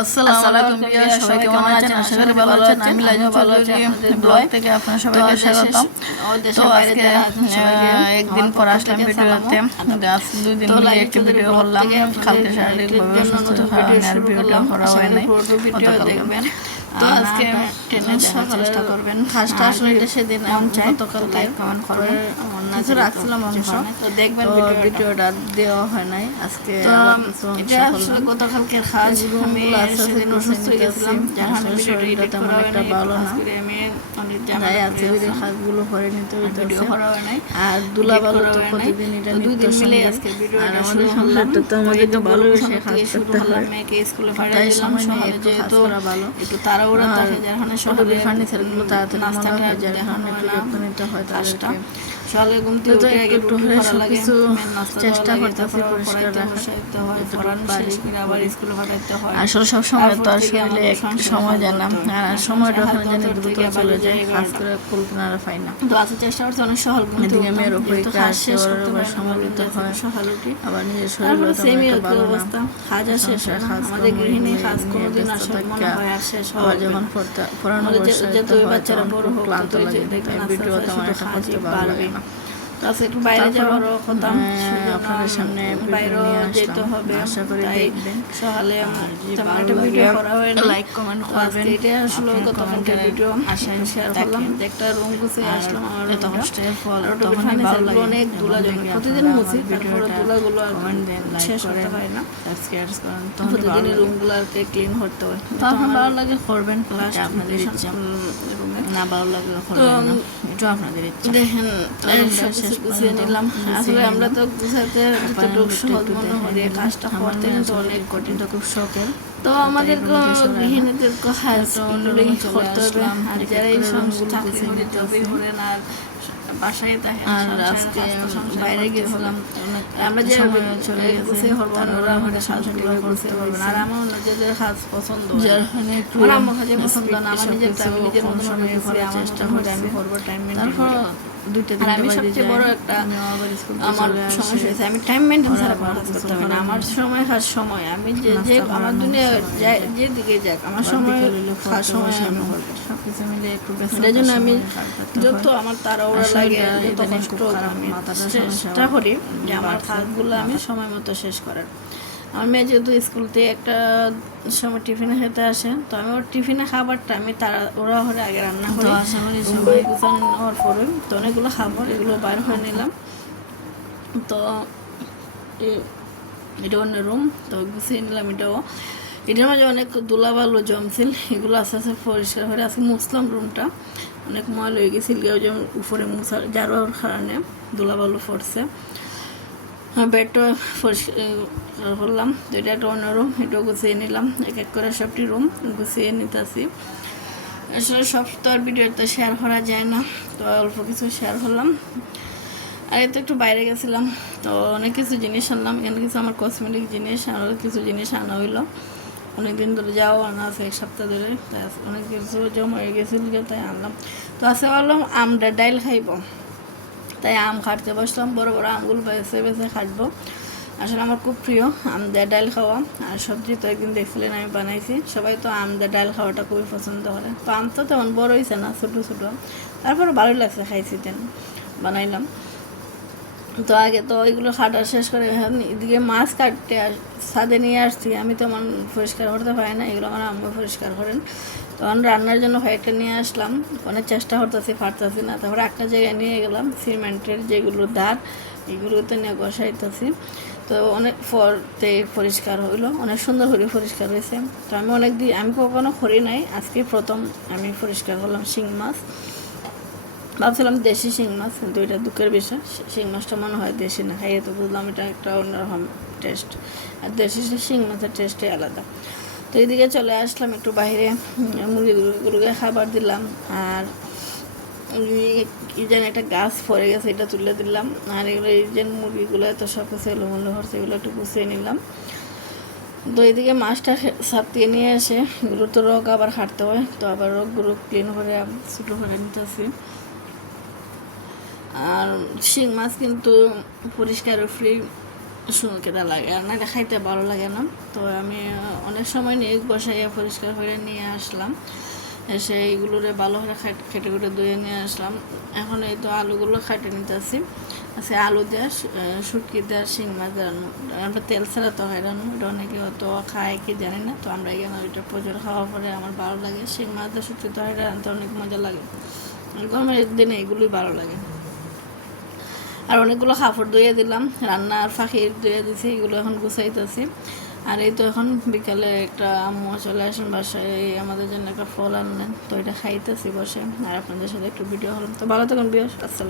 আসসালামু আলাইকুম ভিউয়ার, সবাই কেমন আছেন? আশা করি ভালো আছেন। আমি লাইজা ভালো আছি। ব্লগ থেকে আপনারা সবাইকে স্বাগতম। তো আজকে একদিন পর আসলাম ভিডিওতে। আজ 2 দিন মিলে একটা ভিডিও করলাম। কালকে শারীরিকভাবে অসুস্থ কারণে আর ভিডিওটা করা হয় নাই। দেখবেন তো আজকে চেষ্টা করবেন। ফার্স্টটা আসলে এটা সেদিন গতকালকে কমেন্ট করবেন কিছু রাখছিলাম অংশ, তো দেখবেন ভিডিওটা দেওয়া হয় নাই। আজকে এটা আসলে গতকালকে খাস আমি সেদিন অসুস্থ হয়ে গেছিলাম, যার কারণে ভিডিওটা তেমন একটা ভালো না। তাই আজকে ভিডিও কাজগুলো করে নিতে ভিডিও করা হয় নাই। আর দুলা ভালো তো প্রতিদিন এটা নিত্য মিলে আজকে ভিডিও আর আমাদের সংসারটা তো আমাদেরকে ভালোবেসে কাজ করতে হয়। মেয়েকে স্কুলে পাঠিয়ে দিলাম, সকালে যেহেতু একটু তাড়াহুড়া থাকে, যার কারণে সকালে ফার্নিচারগুলো তাড়াতাড়ি মনে হয়, যার কারণে একটু যত্ন নিতে হয় তাদেরকে। সকালে ঘুম থেকে উঠে আগে একটু কিছু চেষ্টা করতেছি পরিষ্কার রাখার, আবার স্কুলে পাঠাইতে হয়। আসলে সব সময় তো আর শরীরে সময় যায় না, আর সময়টা ওখানে জানি দ্রুত চলে যায়, কাজ করে কল্পনারা পাই না। তো আজকে চেষ্টা করছি অনেক সকাল ঘুম থেকে মেয়ের পরীক্ষা আসে, সময় দিতে হয়, সকাল উঠি আবার নিজের শরীর অবস্থা হাজা শেষ হয়। আমাদের গৃহিণী কাজ কোনোদিন আসলে মনে হয় আর শেষ হয় যখন পড়ানো যেহেতু বাচ্চারা বড় হোক ক্লান্ত লাগে, ভিডিও তেমন একটা করতে ভালো লাগে না। তাছাড়া একটু বাইরে যাওয়ার কথা, আপনাদের সামনে বাইরেও যেতে হবে, আশা করি দেখবেন। সকালে তেমন একটা ভিডিও করা হয় না, লাইক কমেন্ট করবেন। এটা আসলে গতকালকে ভিডিও শেয়ার করলাম, একটা রুম গুছিয়ে আসলাম। আমার এত কষ্টের ফল ফার্নিচারগুলো অনেক ধুলা জমে, প্রতিদিন মুছি, তারপরে ধুলাগুলো শেষ করতে হয় না। প্রতিদিন রুমগুলো আর কি ক্লিন করতে হয়, তো আমার ভালো লাগে করবেন। আপনাদের ইচ্ছা, না ভালো লাগে করবেন না, এটা আপনাদের ইচ্ছা। দেখেন গুছিয়ে নিলাম। আসলে আমরা তো গুছাতে যতটুকু সহজ মনে হয়, কাজটা করতে কিন্তু অনেক কঠিন, তো খুব শখের। তো আমাদের গৃহিণীদের করতে হবে, আর যারা এই সংস্থাগুলো করেন আর বাসায় থাকে আর আজকে বাইরে গেছিলাম, আমরা যে গুছিয়ে করবো ওরা আমাদের সাজগুলো করতে পারবেন। আর আমার নিজেদের কাজ পছন্দ, আমার আমার কাছে পছন্দ না, আমার নিজের নিজের মতো করার চেষ্টা করে আমি করবো টাইম মেনটেন করে। আর আমি সবচেয়ে বড় একটা আমার সমস্যা হয়েছে, আমি টাইম মেনটেন ছাড়া কোনো কাজ করতে হবে না। আমার সময় কাজ সময়, আমি যে আমার দুনিয়া যেদিকে যাক আমার সময় কাজ সময় আমি করবো, সবকিছু মিলে একটু ব্যস্ত। এই জন্য আমি যত আমার তাড়াহুড়া লাগে, যত কষ্ট আমি চেষ্টা করি যে আমার কাজগুলো আমি সময় মতো শেষ করার। আমার মেয়ে যেহেতু স্কুল থেকে একটা সময় টিফিনে খেতে আসে, তো আমি ওর টিফিনে খাবারটা আমি ওরা হলে আগে রান্না করি, সবাই গুছানো নেওয়ার পরে তো অনেকগুলো খাবার এগুলো বাইর হয়ে নিলাম। তো এটা অন্য রুম, তো গুছিয়ে নিলাম। এটার মাঝে অনেক ধুলাবালু জমছিল, এগুলো আস্তে আস্তে পরিষ্কার করে আজকে মুছলাম। রুমটা অনেক ময়লা হয়ে গেছিল, যেমন উপরে মুছার জারোয়ার কারণে ধুলাবালু পড়ছে। বেডটা পরিষ্কার করলাম, তো এটা একটা অন্য রুম, এটাও গুছিয়ে নিলাম। এক এক করে সবটি রুম গুছিয়ে নিতেছি। আসলে সব তো আর ভিডিওতে শেয়ার করা যায় না, তো অল্প কিছু শেয়ার করলাম। আর এতে একটু বাইরে গেছিলাম, তো অনেক কিছু জিনিস আনলাম। এখানে কিছু আমার কসমেটিক জিনিস, আরও কিছু জিনিস আনা হইলো। অনেকদিন ধরে যাওয়া আনা আছে, 1 সপ্তাহ ধরে, তাই অনেক কিছু জমা হয়ে গেছিল, তাই আনলাম। তো আজকে ভাবলাম আমটা ডাইল খাইব, তাই আম কাটতে বসলাম। বড় বড় আমগুলো বেছে বেছে কাটবো। আসলে আমার খুব প্রিয় আম দিয়ে ডাল খাওয়া। আর সবজি তো একদিন দেখছিলেন আমি বানাইছি, সবাই তো আম দিয়ে ডাল খাওয়াটা খুবই পছন্দ করে। তো আম তো তেমন বড় হয়েছে না, ছোটো ছোটো, তারপরে ভালোই লাগছে, খাইছি তেন বানাইলাম। তো আগে তো ওইগুলো কাটা শেষ করে এদিকে মাছ কাটতে ছাদে নিয়ে আসছি। আমি তো আমার পরিষ্কার করতে পারি না, এগুলো আমার আম্মু পরিষ্কার করেন। তখন রান্নার জন্য কয়েকটা নিয়ে আসলাম, অনেক চেষ্টা করতেছি, পারতেছি না। তারপরে একটা জায়গায় নিয়ে গেলাম, সিমেন্টের যেগুলো দাঁত এগুলোতে নিয়ে বসাইতেছি। তো অনেক পরতে পরিষ্কার হইলো, অনেক সুন্দর করে পরিষ্কার হয়েছে। তো আমি আমি কখনো করি নাই, আজকে প্রথম আমি পরিষ্কার করলাম শিং মাছ। ভাবছিলাম দেশি শিং মাছ, কিন্তু এটা দুঃখের বিষয়, শিং মাছটা মনে হয় দেশি না, খাইয়ে তো বুঝলাম এটা একটা অন্যরকম টেস্ট। আর দেশি শিং মাছের টেস্টই আলাদা। তো এদিকে চলে আসলাম একটু বাইরে, মুরগিগুলোকে খাবার দিলাম। আর কি যেন একটা গাছ পড়ে গেছে, এটা তুলে দিলাম। আর এগুলো এই যে মুরগিগুলো তো সব কিছু এলোমেলো হচ্ছে, এগুলো একটু গুছিয়ে নিলাম। তো এইদিকে মাছটা সাপিয়ে নিয়ে এসে এগুলো তো রোগ আবার হাঁটতে হয়, তো আবার রোগগুলো ক্লিন করে ছোটো করে নিতেছি। আর শিং মাছ কিন্তু পরিষ্কার ফ্রি কেটা লাগে, আর না এটা খাইতে ভালো লাগে না। তো আমি অনেক সময় নিয়ে বসাইয়া পরিষ্কার করে নিয়ে আসলাম, এসে এইগুলোরে ভালো করে খেটে খুঁটে ধুয়ে নিয়ে আসলাম। এখন এই তো আলুগুলো খাইটে নিতেছি। আচ্ছা, আলু দেওয়া শুটকি দেওয়া শিং মাছ রান্না, আমরা তেল ছাড়া তো হয় রান্না, এটা অনেকে অত খায় কি জানি না। তো আমরা এখানে ওইটা প্রচুর খাওয়ার পরে আমার ভালো লাগে। শিং মাছ দেওয়া শুটকি তো হয় রান্নাতে অনেক মজা লাগে, গরমের দিনে এগুলোই ভালো লাগে। আর অনেকগুলো কাপড় ধুয়ে দিলাম, রান্নার ফাঁকি ধুয়ে দিছি, এগুলো এখন গুছাইতেছি। আর এই তো এখন বিকালে একটা আম্মু চলে আসেন বাসায়, আমাদের জন্য একটা ফল আনলেন, তো এটা খাইতেছি বসে, আর আপনাদের সাথে একটু ভিডিও হলাম। তো ভালো থাকুন বিয়ার, আসসালাম।